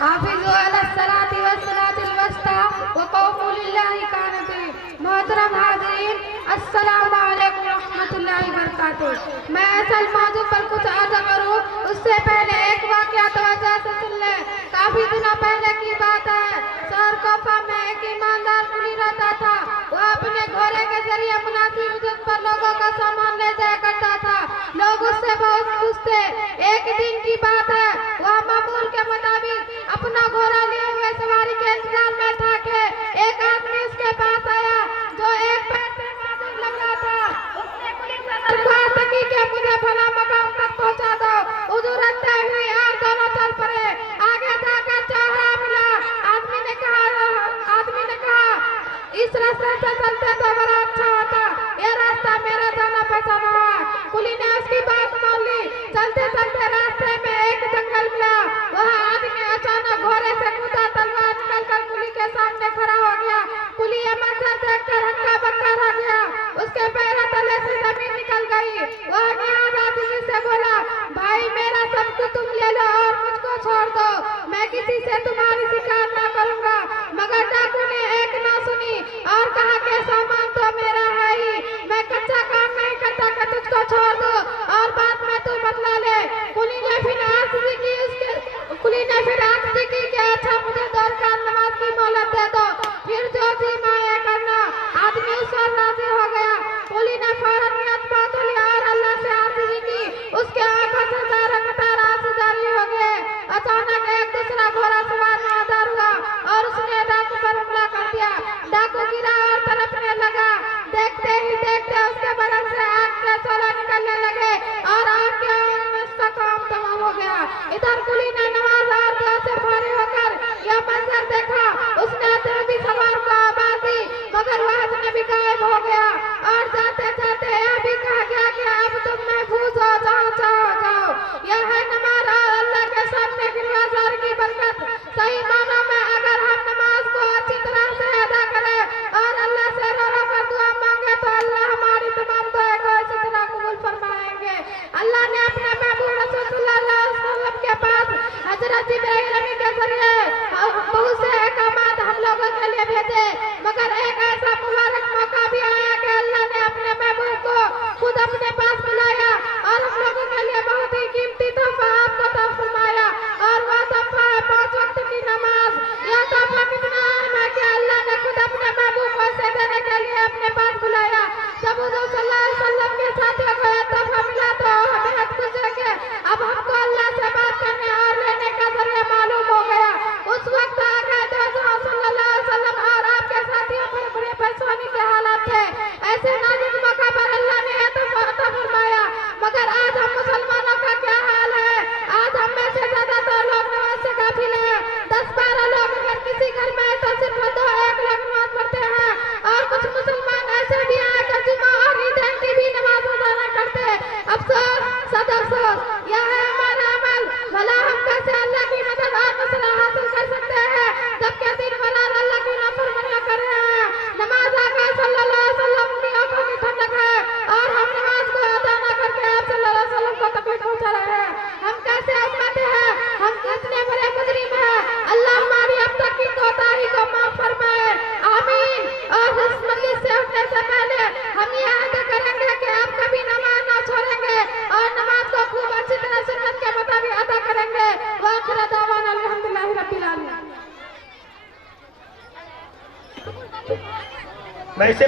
हाफिज़ू अलस्सलाति वस्सलातिल वस्ता व क़ूमू लिल्लाहि क़ानितीन। मोहतरम हाज़रीन, अस्सलामु अलैकुम रहमतुल्लाहि व बरकातुहू। मैं असल मौजू पर कुछ अर्ज़ करूँ उससे पहले एक वाक़या तवज्जो से सुन ले। काफ़ी दिनों पहले की बात है। शहर कोफा में एक ईमानदार कुली रहता था। वह अपने घोड़े के जरिए मुनासिब कीमत पर लोगों का सामान ले जाया करता था। लोग उससे बहुत खुश थे। एक दिन की बात है, वह मामूल के मुताबिक अपना घोड़ा लिए हुए सवारी के इंतजार में था कि एक आदमी उसके पास आया जो एक पैर से माजूर लग रहा था। उसने कुली से दरख्वास्त की कि मुझे फला मकाम तक पहुंचा दो। हुजूर रहते हुए और दोनों चल पड़े। आगे जाकर चौराहा मिला। आदमी ने कहा इस रास्ते से चलते तो बड़ा अच्छा होता, यह रास्ता मेरा जाना पहचाना है। कुली ने उसकी बात मान ली। चलते चलते रास्ते में एक जंगल मिला। वह आदमी अचानक घोड़े से कूदा, तलवार निकालकर कुली के सामने खड़ा हो गया। कुली यह मंजर देखकर हक्का बक्का रह गया। उसके पैरों तले से जमीन निकल गई। वह निहाल आदमी से बोला, भाई मेरा सब कुछ तुम ले लो और मुझको छोड़ दो, मैं किसी से तुम्हारी शिकायत ना करूंगा। मगर डाकू ने एक ना सुनी और कहा कि सामान तो मेरा है ही, मैं कच्चा काम नहीं करता कि तुझको छोड़ दो और बाद में तू बदला ले। कुली ने फिर आर्ज़ी की कि अच्छा मुझे 2 रकात नमाज की मोहलत दे दो, फिर जो जी माया करना। आदमी उस पर राजी हो गया। कुली ने फौरन नियत बांध ली और अल्लाह से आर्ज़ी की। उसके आंखों से धाराकतार आंसू जारी हो गए। अचानक एक दूसरा घोड़ा सवार नजर हुआ और उसने डाकू पर हमला कर दिया। डाकू गिरा और तड़पने लगा। देखते ही देखते उसके बदन से आग के शोले निकलने लगे और आग के में उसका काम तमाम हो गया। इधर कुली ने नमाज और दुआ से फारिग होकर यह मंजर देखा। उसने भी सवार को आवाज दी मगर वह अजनबी गायब हो गया और जाते जाते यह भी कहा गया कि अब तुम महफूज हो जाओ, जाओ। यह है नमाज और अल्लाह के सामने गिरफ्तार की बरकत। सही मानों में अगर हम नमाज को अच्छी तरह से अदा करें और अल्लाह से रो रो कर दुआ मांगे तो अल्लाह हमारी तमाम दुआएं को इसी तरह कबूल फरमाएंगे। अल्लाह ने अपने महबूब रसूल सल्लल्लाहु अलैहि वसल्लम के पास हजरत जिब्राइल के जरिए बहुत से अहकामात हम लोगों के लिए भेजे, मगर एक ऐसा मुबारक मौका भी आया कि अल्लाह ने अपने महबूब को खुद अपने पास बुलाया और हम लोगों के लिए बहुत ही कीमती तोहफा आपको अता फरमाया और वह तोहफा है 5 वक्त की नमाज। यह तोहफा कितना अहम है कि अल्लाह ने खुद अपने महबूब को इसे देने के लिए अपने पास बुलाया। जब हुजूर सल्लल्लाहु अलैहि वसल्लम के साथियों को यह तोहफा मिला तो बेहद खुश है कि अब हमको अल्लाह से बात करने और लेने का जरिया मालूम हो गया। उस वक्त आ गए तो सल्लल्लाहु अलैहि वसल्लम और आपके साथियों पर बड़े परेशानी के हालात थे। ऐसे नाजुक मौका पर अल्लाह ने यह तोहफा अता फरमाया। मगर आज हम मुसलमानों का क्या हाल है? आज हम में से ज्यादातर लोग नमाज से गाफिल हैं। 10-12 लोग अगर किसी घर में तो सिर्फ 2-1 लोग नमाज पढ़ते हैं और कुछ मुसलमान ऐसे भी हैं कि जुमा और ईदैन की भी नमाज अदा नहीं करते। अफसोस, सद अफसोस, यह है हमारा अमल। भला हम कैसे अल्लाह की मदद और मसला हासिल कर सकते हैं जबकि दिन भर अल्लाह की नाफरमानियां कर रहे हैं। नमाज आका सल्लल्लाहु अलैहि वसल्लम की आंखों की ठंडक है और हम नमाज को अदा न करके आप सल्लल्लाहु अलैहि वसल्लम को तकलीफ पहुंचा रहे हैं। हम कैसे उम्मत हैं? हम कितने बड़े मुजरिम हैं। अल्लाह हमारी अब तक की कोताही को माफ फरमाए, आमीन। और इस मजलिस से उठने से पहले हम ये अहद करेंगे कि आप कभी नमाज ना छोड़ेंगे और नमाज को खूब अच्छी तरह सुन्नत के मुताबिक अदा करेंगे। व आखिर दावाना अल्हम्दुलिल्लाहि रब्बिल आलमीन। मैं इससे